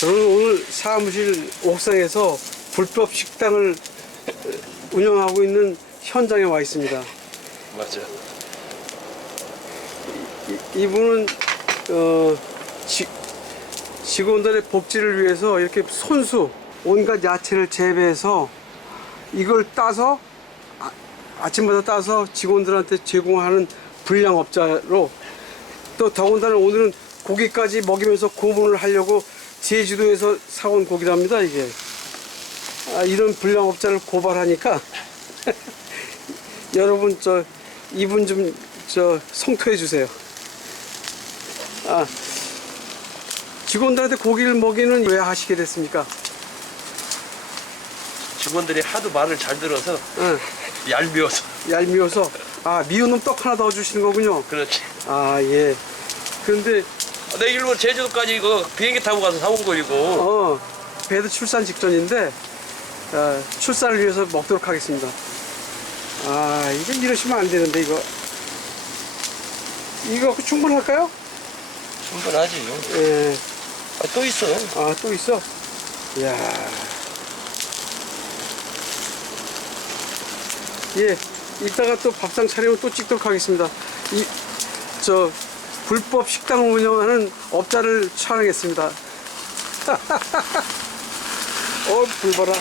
저는 오늘 사무실 옥상에서 불법 식당을 운영하고 있는 현장에 와 있습니다. 맞아. 이- 이분은 어, 지, 직원들의 복지를 위해서 이렇게 손수 온갖 야채를 재배해서 이걸 따서 아, 아침마다 따서 직원들한테 제공하는 불량업자로 또 더군다나 오늘은 고기까지 먹이면서 고문을 하려고 제주도에서 사온 고기랍니다 이게 아, 이런 불량업자를 고발하니까 여러분 저 이분 좀 저 성토해 주세요. 아 직원들한테 고기를 먹이는 왜 하시게 됐습니까? 직원들이 하도 말을 잘 들어서 응, 얄미워서. 얄미워서 아 미운 놈 떡 하나 더 주시는 거군요. 그렇지. 아 예. 그런데 내 일본 제주도까지 이거 비행기 타고 가서 사온 거 이거. 어 배도 출산 직전인데 아, 출산을 위해서 먹도록 하겠습니다. 아 이게 이러시면 안 되는데 이거 이거 충분할까요? 충분하지. 예. 아, 또 있어. 아, 또 있어? 이야. 예, 이따가 또 밥상 차리면 또 찍도록 하겠습니다. 이, 저, 불법 식당 운영하는 업자를 촬영했습니다. 어, 불 봐라.